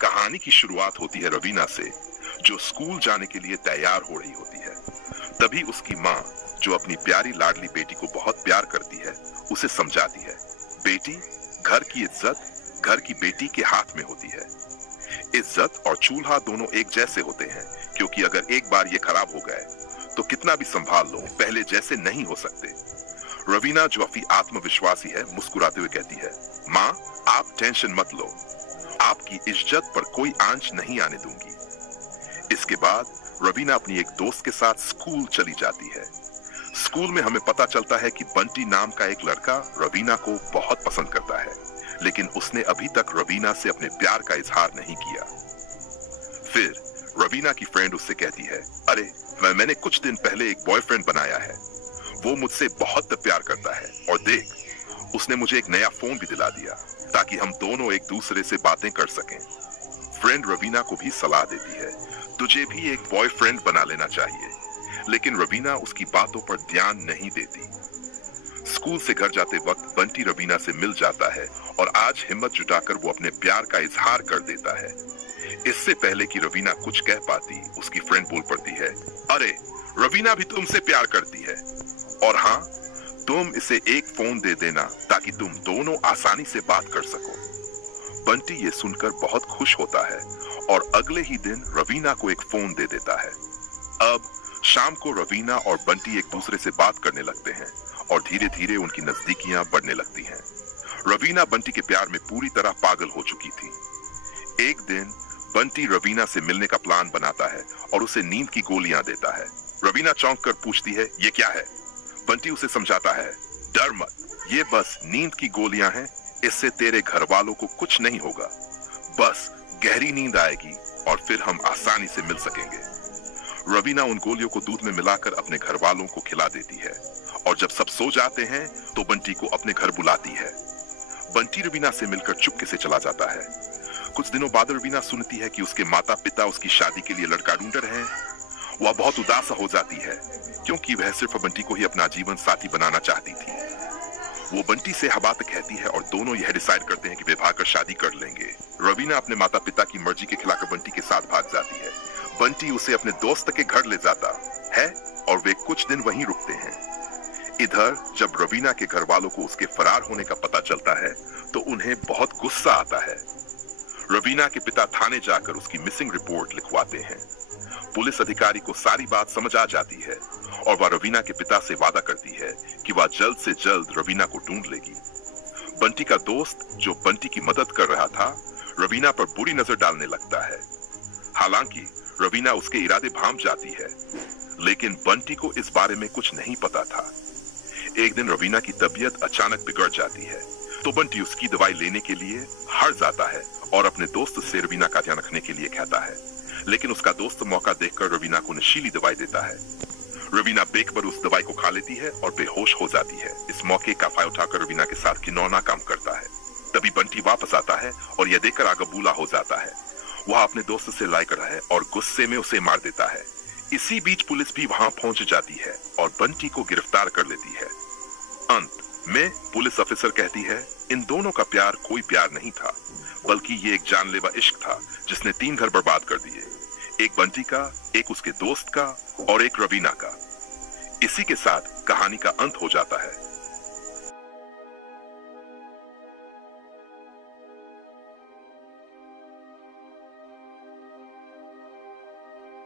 कहानी की शुरुआत होती है रवीना से, जो स्कूल जाने के लिए तैयार हो रही होती है। तभी उसकी माँ, जो अपनी प्यारी लाडली बेटी को बहुत प्यार करती है, उसे समझाती है, बेटी, घर की इज्जत घर की बेटी के हाथ में होती है। इज्जत और चूल्हा दोनों एक जैसे होते हैं, क्योंकि अगर एक बार ये खराब हो गए तो कितना भी संभाल लो, पहले जैसे नहीं हो सकते। रवीना, जो अभी आत्मविश्वासी है, मुस्कुराते हुए कहती है, माँ, आप टेंशन मत लो, आपकी इज्जत पर कोई आंच नहीं आने दूंगी। इसके बाद रवीना अपनी एक दोस्त के साथ स्कूल चली जाती है। स्कूल में हमें पता चलता है कि बंटी नाम का एक लड़का रवीना को बहुत पसंद करता है, लेकिन उसने अभी तक रवीना से अपने प्यार का इजहार नहीं किया। फिर रवीना की फ्रेंड उससे कहती है, अरे मैंने कुछ दिन पहले एक बॉयफ्रेंड बनाया है, वो मुझसे बहुत प्यार करता है, और देख, उसने मुझे एक नया फोन भी दिला दिया ताकि हम दोनों एक दूसरे से बातें कर सकें। फ्रेंड रवीना को भी सलाह देती है, तुझे भी एक बॉयफ्रेंड बना लेना चाहिए, लेकिन रवीना उसकी बातों पर ध्यान नहीं देती। स्कूल से घर जाते वक्त बंटी रवीना से मिल जाता है और आज हिम्मत जुटाकर वो अपने प्यार का इजहार कर देता है। इससे पहले कि रवीना कुछ कह पाती, उसकी फ्रेंड बोल पड़ती है, अरे रवीना भी तुमसे प्यार करती है, और हाँ, तुम इसे एक फोन दे देना ताकि तुम दोनों आसानी से बात कर सको। बंटी ये सुनकर बहुत खुश होता है और अगले ही दिन रवीना को एक फोन दे देता है। अब शाम को रवीना और बंटी एक दूसरे से बात करने लगते हैं और धीरे धीरे उनकी नजदीकियां बढ़ने लगती हैं। रवीना बंटी के प्यार में पूरी तरह पागल हो चुकी थी। एक दिन बंटी रवीना से मिलने का प्लान बनाता है और उसे नींद की गोलियां देता है। रवीना चौंक कर पूछती है, ये क्या है? बंटी उसे समझाता है, डर मत, ये बस नींद की गोलियां हैं, इससे तेरे घर वालों को कुछ नहीं होगा, बस गहरी नींद आएगी और फिर हम आसानी से मिल सकेंगे। रवीना उन गोलियों को दूध में मिलाकर अपने घर वालों को खिला देती है और जब सब सो जाते हैं तो बंटी को अपने घर बुलाती है। बंटी रवीना से मिलकर चुपके से चला जाता है। कुछ दिनों बाद रवीना सुनती है कि उसके माता पिता उसकी शादी के लिए लड़का ढूंढ रहे हैं। वह बहुत उदास हो जाती है, क्योंकि वह सिर्फ बंटी को ही अपना जीवन साथी बनाना चाहती थी। वो बंटी से हबात कहती है और दोनों यह डिसाइड करते हैं कि वे भागकर शादी कर लेंगे। रवीना अपने माता पिता की मर्जी के खिलाफ बंटी के साथ भाग जाती है। बंटी उसे अपने दोस्त के घर ले जाता है और वे कुछ दिन वहीं रुकते हैं। इधर जब रवीना के घर वालों को उसके फरार होने का पता चलता है तो उन्हें बहुत गुस्सा आता है। रवीना के पिता थाने जाकर उसकी मिसिंग रिपोर्ट लिखवाते हैं। पुलिस अधिकारी को सारी बात समझ आ जाती है और वह रवीना के पिता से वादा करती है कि वह जल्द से जल्द रवीना को ढूंढ लेगी। बंटी का दोस्त, जो बंटी की मदद कर रहा था, रवीना पर बुरी नजर डालने लगता है। हालांकि रवीना उसके इरादे भांप जाती है, लेकिन बंटी को इस बारे में कुछ नहीं पता था। एक दिन रवीना की तबीयत अचानक बिगड़ जाती है, तो बंटी उसकी दवाई लेने के लिए हार जाता है और अपने दोस्त से रवीना का ध्यान रखने के लिए कहता है, लेकिन उसका दोस्त मौका देखकर रवीना को नशीली दवाई देता है। रवीना बेखबर उस दवाई को खा लेती है और बेहोश हो जाती है। इस मौके का फायदा उठाकर रवीना के साथ घिनौना काम करता है। तभी बंटी वापस आता है और यह देखकर आगबूला हो जाता है। वह अपने दोस्त से लड़ाई कर रहा है और गुस्से में उसे मार देता है। इसी बीच पुलिस भी वहां पहुंच जाती है और बंटी को गिरफ्तार कर लेती है। अंत में पुलिस ऑफिसर कहती है, इन दोनों का प्यार कोई प्यार नहीं था, बल्कि ये एक जानलेवा इश्क था जिसने 3 घर बर्बाद कर दिए, एक बंटी का, एक उसके दोस्त का और एक रवीना का। इसी के साथ कहानी का अंत हो जाता है।